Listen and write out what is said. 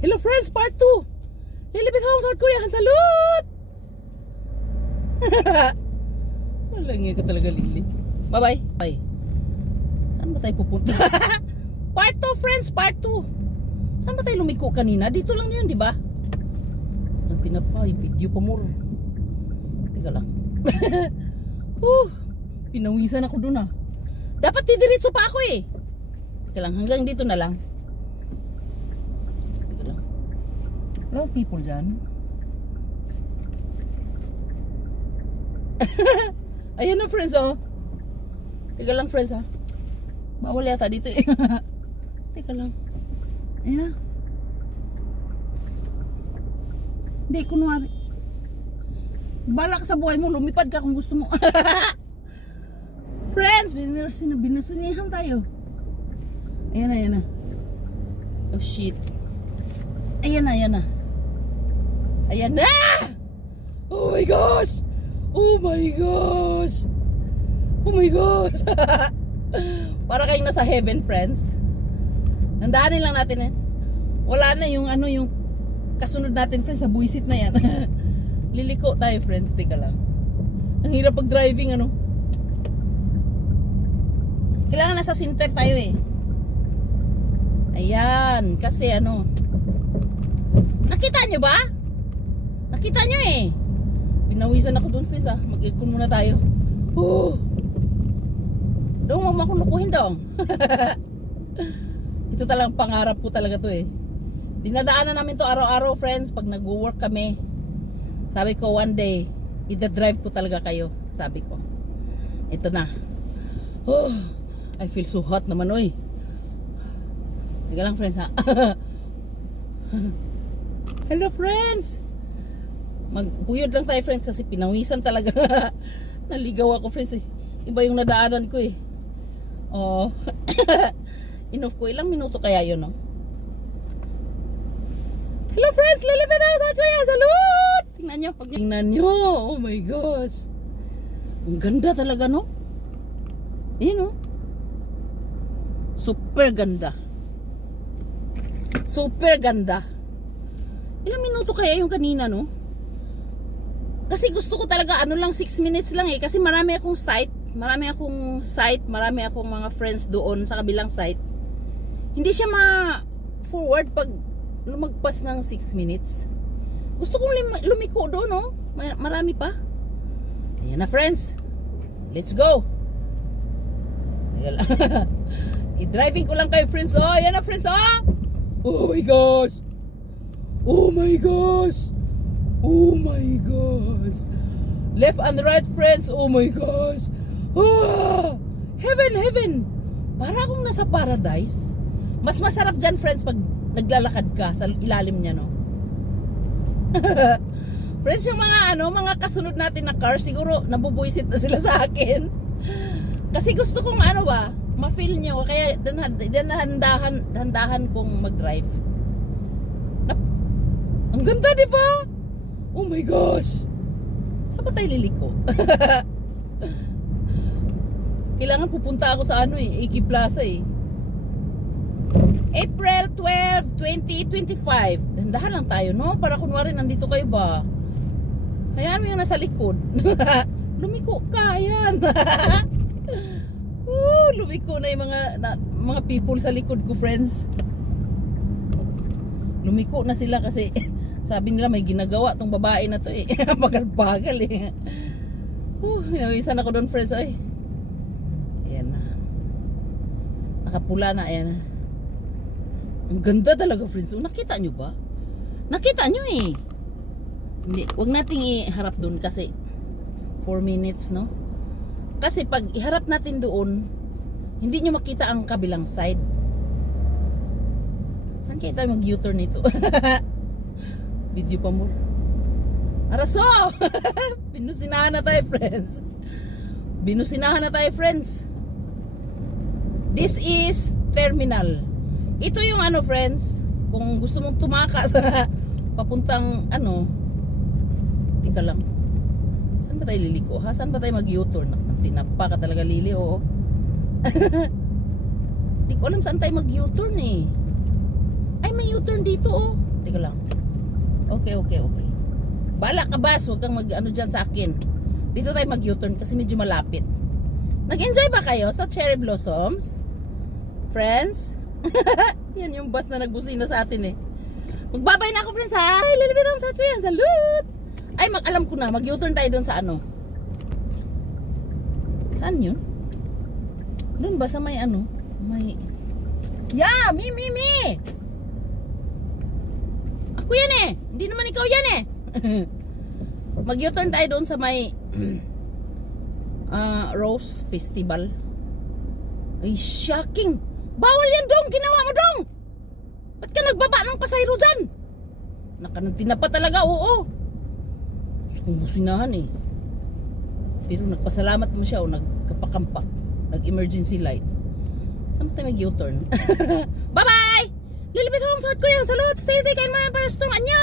Hello friends, part 2. Lilibit akong South Korea. Salut! Walang ka talaga, Lili. Bye-bye. Bye. Saan ba tayo pupunta? Part 2 friends, part 2. Saan ba tayo lumiko kanina? Dito lang yun, di ba? Nang tinapay, video pa more. Teka lang. Pinawisan ako dun ah. Dapat didiretso pa ako eh. Teka lang, hanggang dito na lang. Teka lang. Wala people dyan. Ayan na friends oh. Teka lang friends ha. Bawal yata dito eh. Teka lang. Ayan na. Hindi, kunwari. Balak sa buhay mo, lumipad ka kung gusto mo. Friends, binasunihan tayo. Ayan na, ayan na. Oh shit. Ayan na, ayan na. Ayan na! Oh my gosh! Oh my gosh! Oh my gosh! Para kayong nasa heaven, friends. Nandaanin lang natin eh. Wala na yung ano, yung kasunod natin, friends, sa buisit na yan. Liliko tayo, friends. Teka lang. Ang hirap pag driving, ano. Kailangan nasa center tayo eh. Ayan. Kasi ano. Nakita nyo ba? Nakita nyo eh. Pinawisan ako dun, friends ah. Mag-aircon muna tayo. Doon mo makunukuhin dong. Ito talagang pangarap ko talaga to eh. Dinadaanan namin to araw-araw, friends, pag nag-work kami. Sabi ko one day, ida-drive ko talaga kayo. Sabi ko. Ito na. I feel so hot naman, oy. Teka lang, friends, ha? Hello, friends! Magbuyod lang tayo, friends, kasi pinawisan talaga. Naligaw ako, friends, eh. Iba yung nadaanan ko, eh. Oh. Enough ko. Ilang minuto kaya yun, no? Hello, friends! Lalapit ako sa Korea! Salut! Tingnan nyo. Tingnan nyo. Oh my gosh. Ang ganda talaga, no? Ayan, no? Super ganda. Super ganda. Ilang minuto kaya yung kanina, no? Kasi gusto ko talaga, ano lang, 6 minutes lang eh. Kasi marami akong site. Marami akong mga friends doon sa kabilang site. Hindi siya ma-forward pag lumagpas ng 6 minutes. Gusto kong lumiko doon, no? Marami pa. Ayan na, friends. Let's go. I-driving ko lang kayo, friends. Oh, ayan na, friends. Oh! Oh my gosh. Oh my gosh. Oh my gosh. Left and right, friends. Oh my gosh. Oh, heaven, heaven. Para akong nasa paradise. Mas masarap dyan, friends, pag naglalakad ka sa ilalim niya, no? Friends, yung mga mga kasunod natin na car, siguro nabubuisit na sila sa akin. Kasi gusto kong ma-feel nyo, kaya dandahan kong mag-drive. Ang ganda, di ba? Oh my gosh. Saan ba tayo liliko? Kailangan pupunta ako sa AK Plaza eh. April 12, 2025. Dandahan lang tayo, no? Para kunwari nandito kayo ba? Hayaan mo yung nasa likod. Lumiko ka, ayan. Lumiko na yung mga people sa likod ko, friends. Lumiko na sila kasi sabi nila may ginagawa tong babae na to eh. Bagal-bagal eh. Inawisan ako doon, friends. Ay. Ayan na. Nakapula na, ayan na. Ang ganda talaga, friends. Nakita nyo ba? Nakita nyo eh. Hindi, wag nating iharap doon kasi 4 minutes, no? Kasi pag iharap natin doon, hindi nyo makita ang kabilang side. Saan kaya tayo mag-U-turn nito? Video pa mo. Araso! Binusinahan na tayo, friends. Binusinahan na tayo, friends. This is terminal. Ito yung friends, kung gusto mong tumakas papuntang tika lang. Saan ba tayo liliko, ha? Saan ba tayo mag-U-turn? Tinapa ka talaga, Lili, oo. Di ko alam saan tayo mag-U-turn eh. Ay, Ay, may U-turn dito oh. Teka lang. Okay. Bala ka, bas. Huwag kang mag-ano dyan sa akin. Dito tayo mag-U-turn kasi medyo malapit. Nag-enjoy ba kayo sa cherry blossoms? Friends? Yan yung bus na nagbusina sa atin eh. Magbabay na ako, friends, ha? Ay, lalapit ako sa atin yan. Salud! Ay, alam ko na. Mag-U-turn tayo doon sa ano. Saan yun? Doon ba sa may ano? May... Yeah! Me! Ako yan eh! Hindi naman ikaw yan eh! Mag-U-turn tayo doon sa may... Rose Festival. Ay, shocking! Bawal yan dong! Ginawa mo dong! Ba't ka nagbaba ng pasayro dyan? Nakanantina pa talaga, oo. Gusto kong businahan eh. Pero nagpasalamat mo siya o nagkapakampak. Nag-emergency light. Saan mo tayo mag-U-turn? Bye-bye! Lilipit akong suot ko yan. Salud! Stay kain mo na para strong. Anyo!